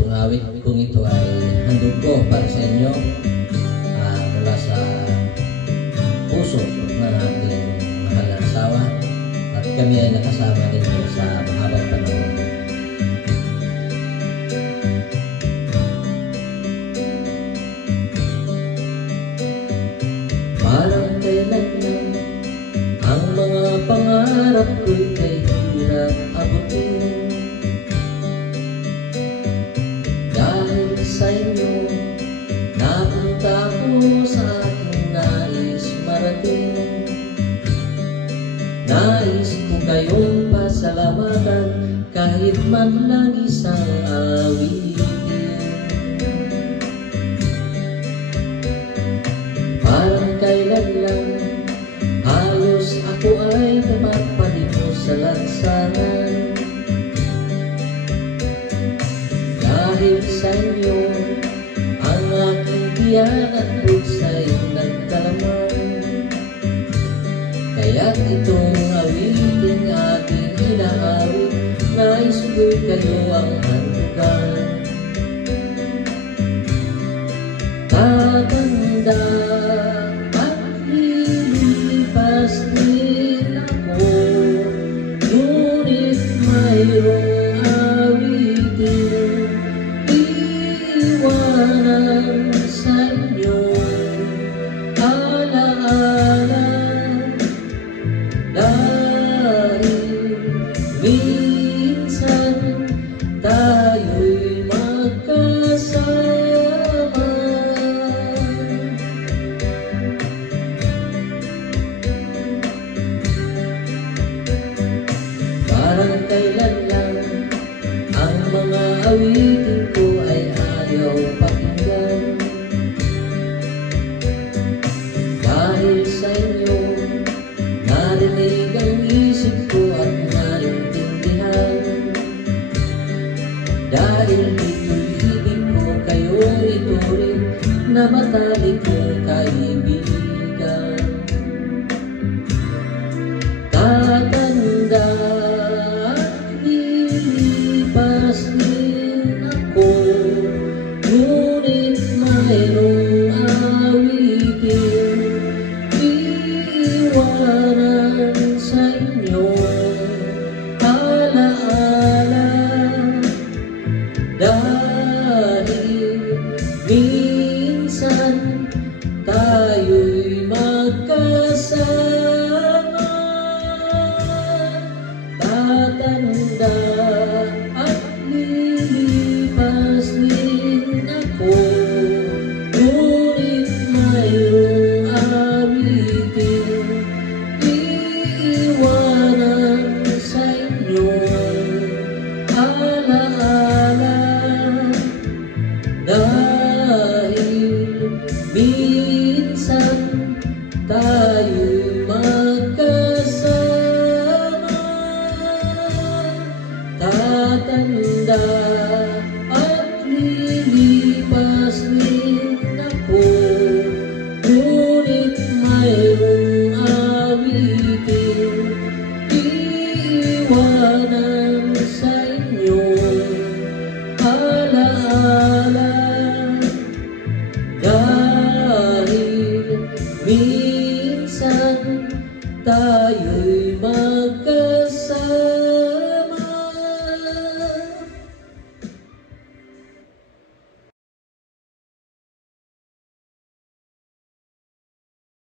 Itong awit kung ito ay handog ko para sa inyo mula sa puso ng ating mahal na asawa, at kami ay nakasama nito sa mahabang panahon. Parang kailan lang ang mga pangarap ko'y kahirap abutin. Dahil sa inyo, napunta ko sa aking nais marating. Nais ko kayong pasalamatan kahit man lang isang awitin. Parang kailan lang ayos ako ay napagpaliko sa lansangan. Dahil sa inyo, ang aking tiyan at puso'y nagkalaman. Kaya't itong awiting aking inaawit, nais ko'y kayo ang handugan. Tatanda at lilipas din ako, ngunit mayroong awitin iwanan sa inyo. Alaala dahil minsan tayo'y magkasama. Parang kailan lang ang mga awitin ko ay ayaw pakinggan. Dahil sa inyo, narinig ang isip ko at naintindihan. Dahil dito'y ibig ko kayong ituring na matalik kong kaibigan. Tatanda at lilipas din ako, ngunit mayroong awitin iwanan sa inyo. Alaala dahil minsan tayo'y magkasama. Tatanda at lilipas din ako, ngunit mayroong awitin iiwanan sa inyo. Alaala dahil minsan tayo'y magkasama. Tatanda at lilipas din ako, ngunit mayroong awitin iiwanan sa inyo. Alaala